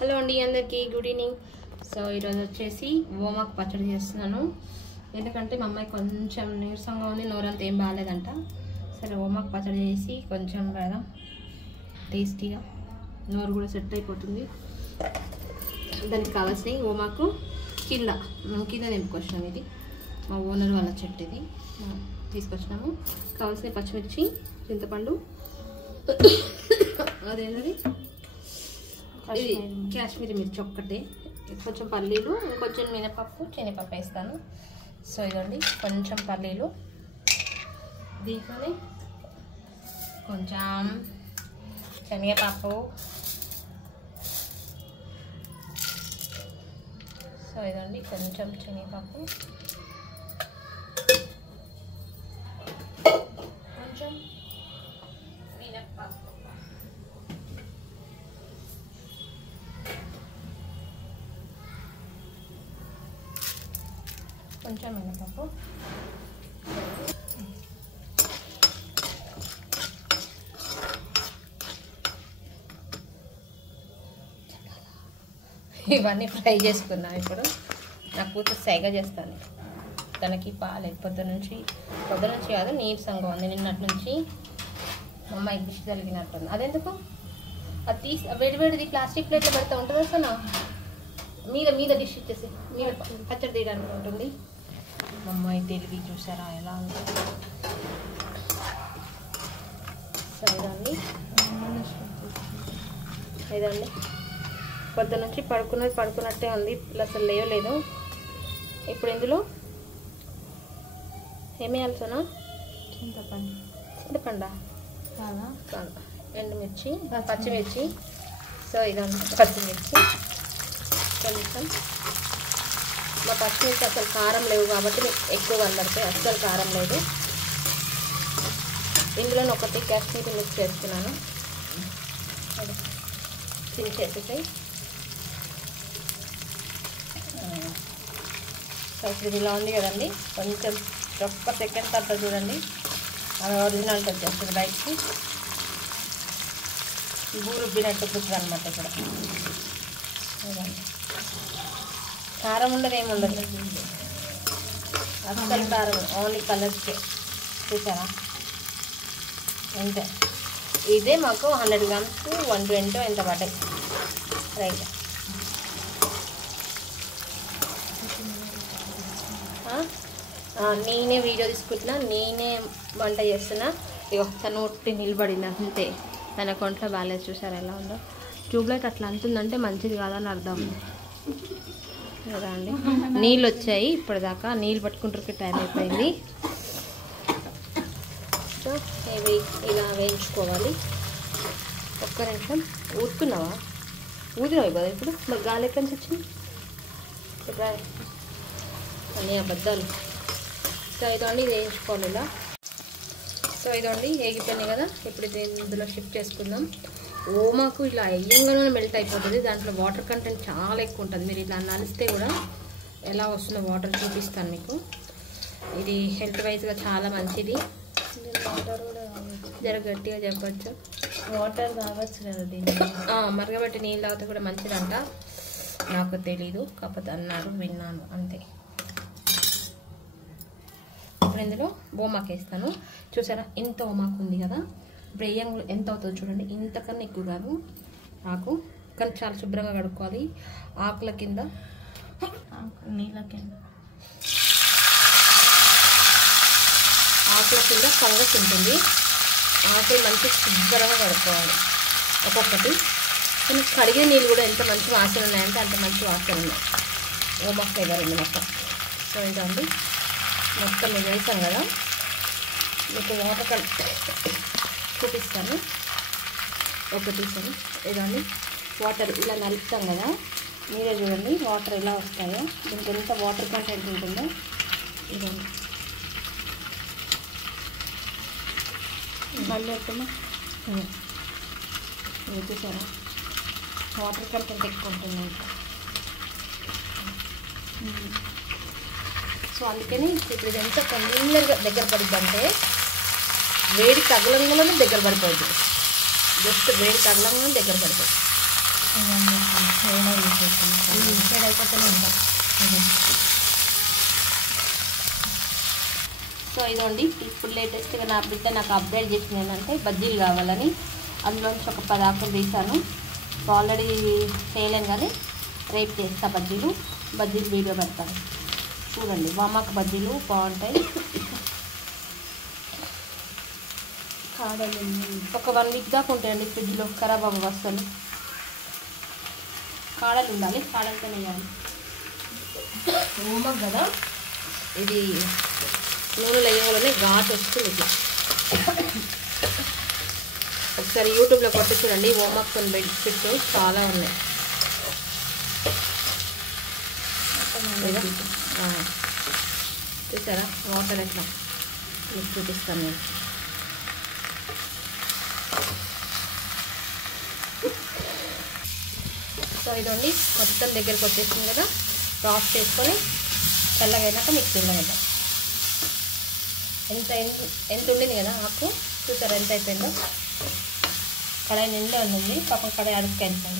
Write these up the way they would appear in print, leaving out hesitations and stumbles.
Hello అండి అందరికీ good evening. So ఈరోజు వచ్చేసి ఓమాకు పచ్చడి చేస్తున్నాను. ఎందుకంటే మా అమ్మాయి కొంచెం నీరసంగా ఉంది, నోరంతా ఏం బాగాలేదంట. సరే ఓమాకు పచ్చడి చేసి కొంచెం కదా టేస్టీగా నోరు కూడా సెట్ అయిపోతుంది. దానికి కావాల్సిన ఓమాకు కింద తెంపుకొచ్చినాము. ఇది మా ఓనర్ వాళ్ళ చెట్టు, ఇది తీసుకొచ్చినాము. కావాల్సిన పచ్చిమిర్చి, చింతపండు, అదేంటది ఇది కాశ్మీరీ మిర్చి ఒక్కటే, కొంచెం పల్లీలు, కొంచెం మినపప్పు, శనగపప్పు వేస్తాను. సో ఇదండి కొంచెం పల్లీలు, దీంట్లోనే కొంచెం శనగపప్పు, సో ఇదండి కొంచెం శనగపప్పు, కొంచెం మినపప్పు, కొంచెం మినపప్పు, ఇవన్నీ ఫ్రై చేసుకున్నాం. ఇప్పుడు నా కూతురు సైగ చేస్తాను, తనకి పాలే పొద్దున నుంచి కాదు నీరసంగా ఉంది. నిన్నటి నుంచి మా అమ్మాయికి దిష్టి తగిలినట్టుంది. అదెందుకు అది తీసి వేడివేడిది ప్లాస్టిక్ ప్లేట్లో పెడతా ఉంటుంది. అసలు మీద డిష్ ఇచ్చేసి మీద పచ్చడి తీయడానికి ఉంటుంది. మా అమ్మాయి తెలివి చూసారా ఎలా ఉంది. సరేదండి ఇదండి పొద్దున నుంచి పడుకున్నట్టే ఉంది, అసలు లేవలేదు. ఇప్పుడు ఇందులో ఏమేయాలి సోనా? చింతపండు, ఎండుమిర్చి, పచ్చిమిర్చి. సో ఇదండి పచ్చిమిర్చి, కొంచెం మా పచ్చిమిర్చి అసలు కారం లేవు కాబట్టి మీకు ఎక్కువ కనబడతాయి, అస్సలు కారం లేదు. ఇందులో ఒకటి కాశ్మీరీ మిర్చి వేస్తున్నాను, చించేసేసాయి. సో ఇప్పుడు ఇలా ఉంది కదండి, కొంచెం ఒక్క సెకండ్ తర్వాత చూడండి అది ఒరిజినల్ వచ్చేస్తుంది బయటికి. బూరుబ్బినట్టు కుట్టదు అనమాట. ఇక్కడ కారం ఉండదు, ఏముండదు, అస్సలు కారం, ఓన్లీ కలర్స్కే. చూసారా అంతే. ఇదే మాకు 100 గ్రామ్స్ 120 ఎంత పడ్డాయి. రైట్, నేనే వీడియో తీసుకుంటున్నా, నేనే వంట చేస్తున్నా. ఇక తను ఒట్టి నిలబడింది అంతే, తన కొంట్లో బాగాలేదు. చూసారా ఎలా ఉందో. ట్యూబ్లైట్ అట్లా అంటుందంటే మంచిది కాదని అర్థం కదా అండి. నీళ్ళు వచ్చాయి ఇప్పటిదాకా, నీళ్ళు పట్టుకుంటానికి టైం అయిపోయింది. సో ఇవి ఇలా వేయించుకోవాలి. ఒక్క నిమిషం. ఊరుకున్నావా? ఊదినావు కదా ఇప్పుడు, మరి గాలి ఎక్కడి నుంచి వచ్చింది? ఇప్పుడు అన్నీ అబద్ధాలు. సో ఇదండి ఇది వేయించుకోవాలి ఇలా. సో ఇదండి వేగిపోయినాయి కదా, ఇప్పుడు ఇది ఇందులో షిఫ్ట్ చేసుకుందాం. ఓమాకు ఇలా అయ్యంగానే మెల్ట్ అయిపోతుంది, దాంట్లో వాటర్ కంటెంట్ చాలా ఎక్కువ ఉంటుంది. మీరు ఇలా నలిస్తే కూడా ఎలా వస్తుందో వాటర్ చూపిస్తాను మీకు. ఇది హెల్త్ వైజ్గా చాలా మంచిది. వాటర్ కూడా జర గట్టిగా చెప్పచ్చు, వాటర్ తాగొచ్చు కదా దీన్ని. మరగబెట్టి నీళ్ళు తాగితే కూడా మంచిదంట. నాకు తెలీదు, కాకపోతే అన్నారు, విన్నాను అంతే. ఇప్పుడు ఇందులో ఓమాకు వేస్తాను. చూసారా ఇంత ఓమాకు ఉంది కదా, బ్రెయ్యం ఎంత అవుతుందో చూడండి. ఇంతకన్నా ఎక్కువ కాదు ఆకు, కానీ చాలా శుభ్రంగా కడుక్కోవాలి. ఆకుల కింద, నీళ్ళ కింద, ఆకుల కింద ఫంగస్ ఉంటుంది. ఆకులు మంచి శుభ్రంగా కడుక్కోవాలి ఒక్కొక్కటి. కానీ కడిగిన నీళ్ళు కూడా ఎంత మంచి వాసన ఉన్నాయంటే అంత మంచి వాసన ఉన్నాయి. ఓమాకు ఫ్లేవర్ ఉంది మొత్తం. సో ఇదండి మొత్తం ఇది వేసాం కదా, మీకు వాటర్ చూపిస్తాను. ఒకటి సరే ఇదండి వాటర్ ఇలా నలుపుతాం కదా, మీరే చూడండి వాటర్ ఎలా వస్తాయో, దీనికి ఎంత వాటర్ కంటెంట్ ఉంటుందో. ఇదండి మళ్ళీ ఎక్కడన్నా చూసారా వాటర్ కంటెంట్ ఎక్కువ ఉంటుంది ఇంకా. సో అందుకని ఇప్పుడు ఇది ఎంత తొందరగా దగ్గర పడిద్దంటే వేడి తగలంగానే దగ్గర పడిపోద్ది. జస్ట్ వేడి తగలంగానే దగ్గర పడిపోద్ది. షేడ్ అయిపోతూనే ఉంటాం. సో ఇదండి ఇప్పుడు లేటెస్ట్గా నా బిడ్డ నాకు అప్డేట్ చేసింది ఏంటంటే బజ్జీలు కావాలని. అందులోంచి ఒక 10 ఆకులు తీసాను. ఆల్రెడీ చేయలేను కానీ రేపు చేస్తా బజ్జీలు వీడియో పెడతాను చూడండి. వామాకు బజ్జీలు బాగుంటాయి. ఒక 1 వీక్ దాకా ఉంటాయండి ఫ్రిడ్జ్లో, ఖరాబ్ అవ్వ వస్తాను. కాడలు ఉండాలి, కాడలతో వేయాలి. వామాకు కదా ఇది నూనె వేయగానే ఘాటు వస్తుంది ఇట్లా. ఒకసారి యూట్యూబ్లో కొట్టి చూడండి, వామాకు బెనిఫిట్స్ చాలా ఉన్నాయి. చూసారా వాటర్ ఎట్లా మీకు చూపిస్తాను నేను. సో ఇదండి మొత్తం దగ్గరికి వచ్చేసింది కదా, ఆఫ్ చేసుకొని చల్లగైనాక మిక్సీలో వేద్దాం. ఎంత ఉండింది కదా ఆకు, చూసారా ఎంత అయిపోయిందో. కడాయి నిండా ఉంది, పాపం కడాయి అడుక్కాయింది.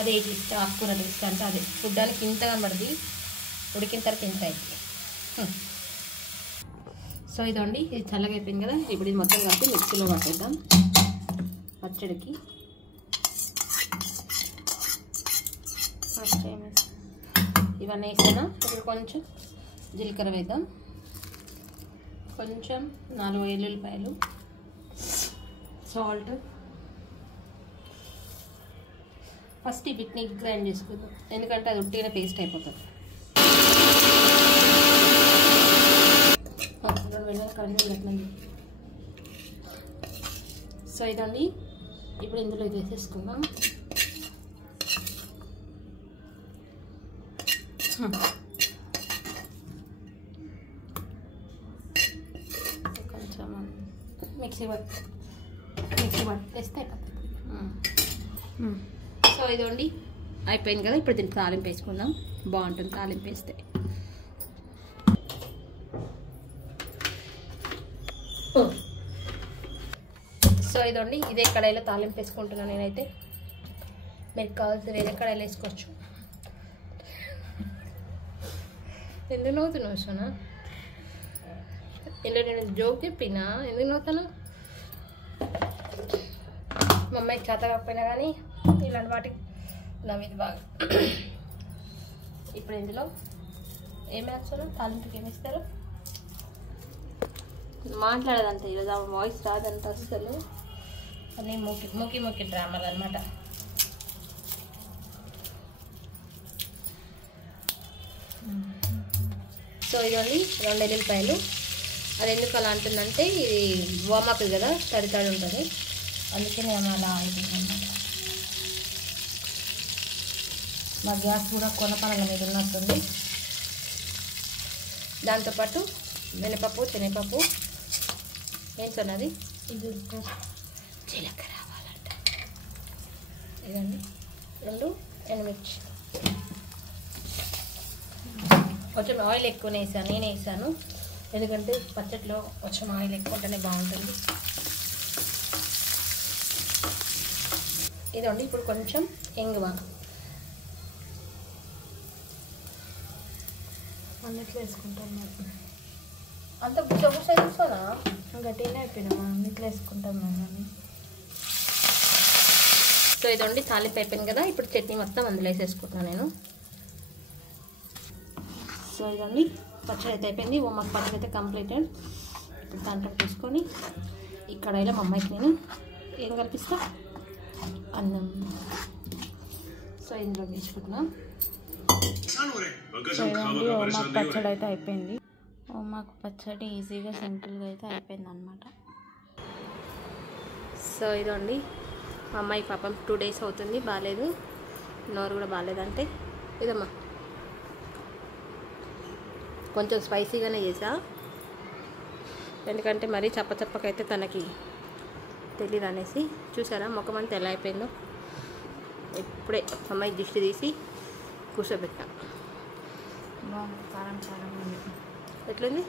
అదే ఇష్టం ఆకుకూర టేస్ట్ అంటే అదే చూడ్డానికి ఇంత కనబడింది, ఉడికిన తర్వాత ఇంత అయింది. సో ఇదండి ఇది చల్లగా అయిపోయింది కదా, ఇప్పుడు ఇది మొత్తం కలిపి మిక్సీలో పట్టేద్దాం పచ్చడికి. ఫస్ట్ ఇవన్నీ వేసాను. ఇప్పుడు కొంచెం జీలకర్ర వేద్దాం, కొంచెం 4 వెల్లుల్లిపాయలు, సాల్ట్. ఫస్ట్ ఈ వీటిని గ్రైండ్ చేసుకుందాం, ఎందుకంటే అది ఉట్టిగా పేస్ట్ అయిపోతుంది. సో ఇదండి ఇప్పుడు ఇందులో ఇది వేసేసుకుందాం. కొంచెం మిక్సీ పట్టేస్తే అయిపోతుంది. సో ఇదండి అయిపోయింది కదా, ఇప్పుడు దీనికి తాలింపు వేసుకుందాం. బాగుంటుంది తాలింపు వేస్తే. సో ఇదండి ఇదే కడాయిలో తాలింపు వేసుకుంటున్నాను నేనైతే. మీకు కావాల్సిన వేరే కడాయిలో వేసుకోవచ్చు. ఎందుకు నవ్వుతున్నావు సోనా? ఇలా నేను జోక్ చెప్పినా ఎందుకు నవ్వుతాను? మా అమ్మాయికి చేత కాకపోయినా కానీ ఇలాంటి వాటికి నవ్వేది బాగా. ఇప్పుడు ఇందులో ఏమి వేస్తారు, తాలింపుకి ఏమి ఇస్తారు? మాట్లాడదంటే ఈరోజు ఆ వాయిస్ రాదంట అసలు. అన్నీ మూకి డ్రామాలు అనమాట. సో ఇదండి 2 వెల్లుల్లిపాయలు. అది ఎందుకు అలా అంటుందంటే ఇది వామాకు కదా, తడి ఉంటుంది, అందుకే నేను అలా అయిపోయింది. మా గ్యాస్ కూడా కొనపనల మీద ఉన్నట్టుంది. దాంతోపాటు మినపప్పు, శనగపప్పు ఏంటన్నది, ఇది జీలకర్ర రావాలంట. ఇదండి 2 ఎండుమిర్చి. కొంచెం ఆయిల్ ఎక్కువనే వేసాను, నేను వేసాను ఎందుకంటే పచ్చడిలో కొంచెం ఆయిల్ ఎక్కువ ఉంటేనే బాగుంటుంది. ఇదండి ఇప్పుడు కొంచెం ఇంగువ. అన్నిట్లో వేసుకుంటాం మేము. అంత బుసబుస చూసానా గట్టిగానే అయిపోయినామా, అన్నిట్లో వేసుకుంటాం మేము. సో ఇదండి తాలింపు అయిపోయింది కదా, ఇప్పుడు చట్నీ మొత్తం అందులో వేసేసుకుంటున్నాను నేను. సో ఇదండి పచ్చడి అయితే అయిపోయింది. మాకు పచ్చడి అయితే కంప్లీటెడ్. ఇప్పుడు దాంట్లో తీసుకొని ఈ కడాయిలో మా అమ్మాయికి నేను ఏం కల్పిస్తా, అన్నం. సో ఇందులో వేసుకుంటున్నాం. చూడండి ఓమాకు పచ్చడి అయితే అయిపోయింది. ఓమాకు పచ్చడి ఈజీగా సింపుల్గా అయితే అయిపోయింది అనమాట. సో ఇదండి మా అమ్మాయి పాపం 2 డేస్ అవుతుంది బాగాలేదు, నోరు కూడా బాగాలేదంటే. ఇదమ్మా కొంచెం స్పైసీగానే చేసా, ఎందుకంటే మరీ చప్పచప్పకైతే తనకి తెలియదు అనేసి. చూసారా ముఖం అంతా ఎలా అయిపోయిందో. ఇప్పుడే అమ్మాయి దిష్టి తీసి కూర్చోబెట్టా. బాగుంది, కారం కారం ఉంది. ఎట్లుంది?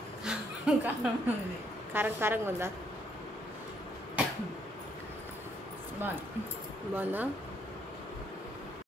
కారం ఉంది, కారం కారంగా ఉందా? బాగుంది. బాగుందా?